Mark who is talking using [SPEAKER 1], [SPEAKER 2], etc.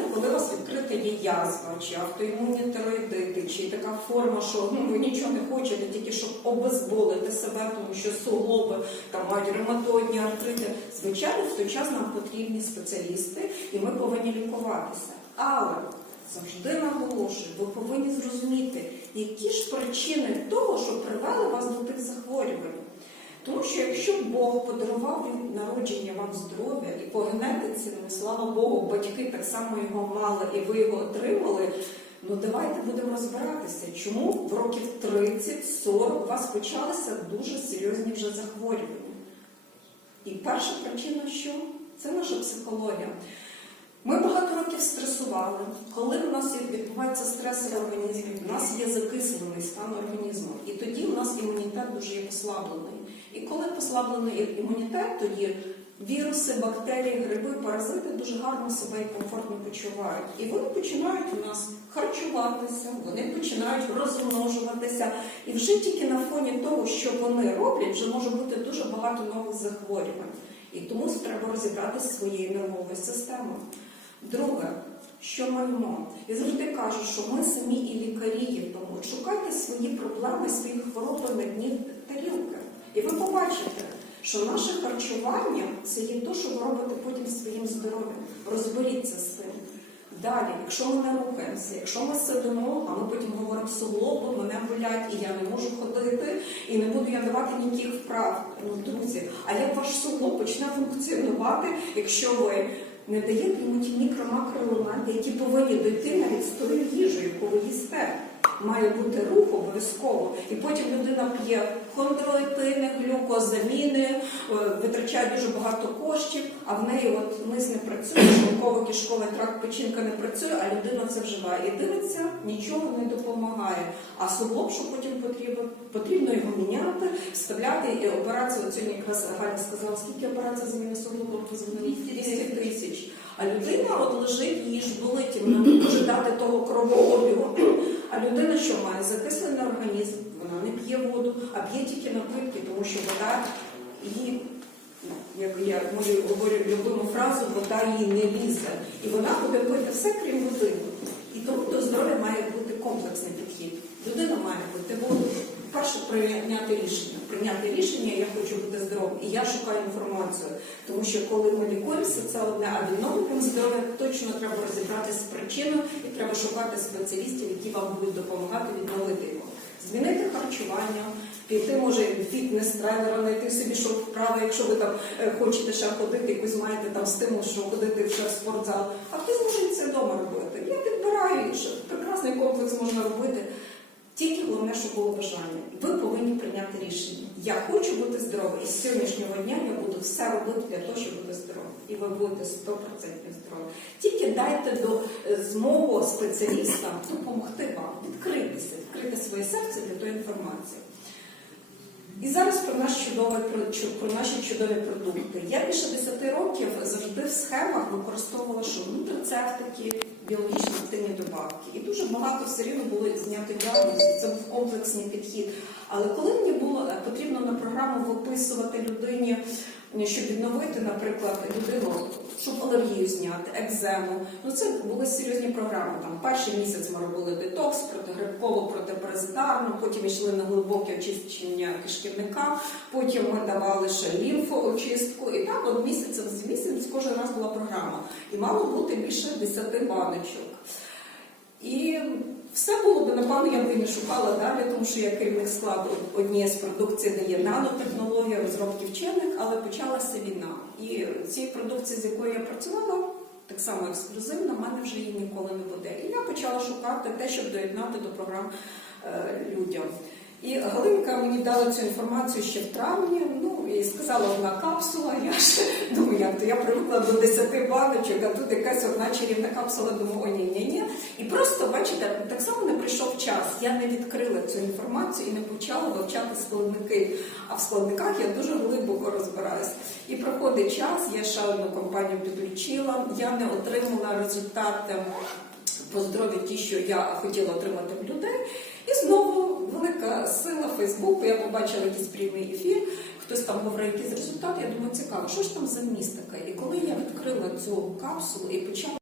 [SPEAKER 1] звичайно, коли у вас відкрита є язва, чи автоімунні тироїдити, чи така форма, що ну, ви нічого не хочете, тільки щоб обезболити себе, тому що суглоби там мають ревматоїдні артрити. Звичайно, в той час нам потрібні спеціалісти, і ми повинні лікуватися. Але завжди наголошую, ви повинні зрозуміти, які ж причини того, що привели вас до тих захворювань. Тому що якщо Бог подарував народження вам здоров'я і по генетиці, ну слава Богу, батьки так само його мали і ви його отримали. Ну давайте будемо розбиратися, чому в років 30-40 у вас почалися дуже серйозні вже захворювання. І перша причина, що це наша психологія. Ми багато років стресували. Коли у нас відбувається стрес в організмі, у нас є закислений стан організму, і тоді у нас імунітет дуже є послаблений. І коли послаблений імунітет, тоді віруси, бактерії, гриби, паразити дуже гарно себе і комфортно почувають. І вони починають у нас харчуватися, вони починають розмножуватися. І вже тільки на фоні того, що вони роблять, вже може бути дуже багато нових захворювань. І тому треба розібратися зі своєю нервовою системою. Друге, що маємо? Я завжди кажу, що ми самі і лікарі є тому. Шукайте свої проблеми, свої хвороби на дні тарілки. І ви побачите, що наше харчування це є те, що ви робите потім своїм здоров'ям. Розберіться з цим. Далі, якщо ми не рухаємося, якщо ми сидимо, а ми потім говоримо суглоби, мене болять, і я не можу ходити, і не буду я давати ніяких вправ. Ну, друзі, а як ваш суглоб почне функціонувати, якщо ви не даєте йому ті мікро-макроелементи, які повинні дойти навіть з тою їжею, яку ви їсте. Має бути рух обов'язково. І потім людина п'є хондролітини, глюкозаміни, е, витрачає дуже багато коштів, а в неї от низ не працює, шлунково-кишковий тракт печінка не працює, а людина це вживає. І дивиться, нічого не допомагає. А суглоб, що потім потрібно, потрібно його міняти, вставляти і операцію. От Сьогодні якраз Галя сказала, скільки операцій заміни суглобу позвонили? 200 тисяч. А людина от лежить, її ж болить, і вона не може дати того кровообігу. А людина що має? Закислений організм, вона не п'є воду, а п'є тільки напитки, тому що вода її, як я говорю любиму фразу, вода їй не лізе. І вона буде пити все, крім води. І тому до здоров'я має бути комплексний підхід. Людина має пити воду. Перше прийняти рішення. Прийняти рішення, я хочу бути здоровим. І я шукаю інформацію. Тому що коли ми лікуємося, це одне, а відновлюємо здоров'я, точно треба розібратися з причиною і треба шукати спеціалістів, які вам будуть допомагати відновити його. Змінити харчування, піти, може, фітнес-тренера, знайти собі, що вправо, якщо ви там е, хочете ще ходити, якусь маєте там стимул, що ходити ще в спортзал. А хтось може це вдома робити. Я підбираю, що прекрасний комплекс можна робити. Тільки головне, щоб було бажання. Ви повинні прийняти рішення. Я хочу бути здоровий. І з сьогоднішнього дня я буду все робити для того, щоб бути здоровим. І ви будете 100% здорові. Тільки дайте до е, змогу спеціалістам допомогти вам, відкритися, відкрити своє серце для тої інформації. І зараз про наш чудовий про наші чудові продукти. Я більше 10 років завжди в схемах використовувала що нутрицептики, біологічно активні добавки. І дуже багато все рівно було знято діагнозів. Це був комплексний підхід. Але коли мені було е, потрібно на програму виписувати людині, щоб відновити, наприклад, людину, щоб алергію зняти, екзему. Ну це були серйозні програми. Там перший місяць ми робили детокс, протигрибково, протипаразитарну, потім йшли на глибоке очищення кишківника, потім ми давали ще лімфоочистку. І так от місяць з місяць кожен раз була програма. І мало бути більше 10 баночок. І все було би, напевно, я б і не шукала далі, тому що я керівник складу однієї з продукцій, де є нанотехнологія, розробки вчених, але почалася війна. І цієї продукції, з якою я працювала, так само ексклюзивно, в мене вже її ніколи не буде. І я почала шукати те, щоб доєднати до програм е, людям. І Галинка мені дала цю інформацію ще в травні. Ну і сказала одна капсула. Я ж думаю, як то я привикла до 10 баночок, а тут якась одна чарівна капсула. Думаю, о ні, ні, ні. І просто бачите, так само не прийшов час. Я не відкрила цю інформацію і не почала вивчати складники. А в складниках я дуже глибоко розбираюсь. І проходить час. Я ще одну компанію підключила. Я не отримала результати по здоров'ю ті, що я хотіла отримати в людей. І знову велика сила Фейсбуку. Я побачила якийсь прямий ефір. Хтось там говорив якісь результати. Я думаю, цікаво, що ж там за містика? І коли я відкрила цю капсулу і почала.